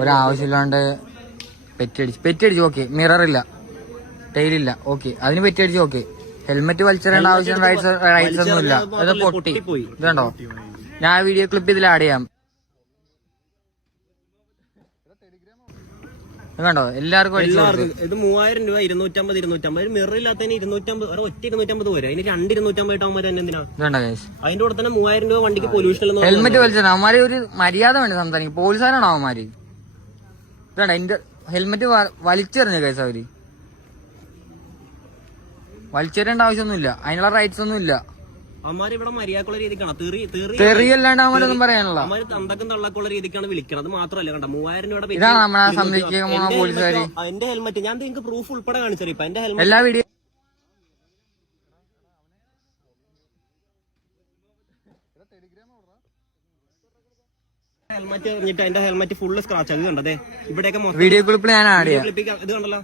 ഒരാവശ്യമില്ലാണ്ട് പെറ്റടിച്ച് okay. മിററില്ല, ടൈലില്ല, okay. അതിന് പെറ്റടിച്ച് okay. Helmet വലിച്ചെറിയേണ്ട ആവശ്യം rights ഒന്നും ഇല്ല. അത് പൊട്ടി. ഇതുണ്ടോ, ഞാൻ വീഡിയോ ക്ലിപ്പ് ഇതിൽ ആഡ് ചെയ്യാം. കണ്ടോ, എല്ലാവർക്കും ഇത് 3000 രൂപ 250 മിററില്ലാത്തതിന് 250 ഒറ്റ 250 പോരാ. അതിന് 2 250 ആവുമ്പോൾ തന്നെ എന്തിനാ? അതിന്റെ കൂടെ തന്നെ 3000 രൂപ വണ്ടിക്ക് പൊല്യൂഷൻ. ഹെൽമെറ്റ് വലിച്ചാൽ അവന്മാര് ഒരു മര്യാദ വേണ്ടി സംസാരിക്കും. പോലീസുകാരാണോ അവന്മാര്? ഇതാണ്ട എന്റെ ഹെൽമെറ്റ് വലിച്ചെറിഞ്ഞ കേസ്. അവര് വലിച്ചെറിയേണ്ട ആവശ്യമൊന്നുമില്ല, അതിനുള്ള റൈറ്റ്സ് ഒന്നും ഇല്ല. അവന്മാർ ഇവിടെ മര്യാദക്കുള്ള രീതിക്കാണ് തെറിയല്ലാണ്ട് അവന്മാരൊന്നും പറയാനുള്ള തന്തക്കും തള്ളക്കുള്ള രീതിക്കാണ് വിളിക്കുന്നത്. അത് മാത്രമല്ല, കണ്ട 3000 രൂപയുടെ ഇതാണ് നമ്മളെ സംരക്ഷിക്കുന്ന പോലീസുകാര്. എന്റെ ഹെൽമെറ്റ് ഞാൻ നിങ്ങൾക്ക് പ്രൂഫ് ഉൾപ്പെടെ കാണിച്ചു. ഇപ്പൊ എന്റെ ഹെൽമെറ്റ് എല്ലാ വീഡിയോ ഹെൽമെറ്റ് എറിഞ്ഞിട്ട് എന്റെ ഹെൽമെറ്റ് ഫുള്ള് സ്ക്രാച്ച്. അത് കണ്ടതേ, ഇവിടെയൊക്കെ വീഡിയോ ക്ലിപ്പിൽ ഞാൻ ആഡ് ചെയ്യാം. ഇത് കണ്ടല്ലോ.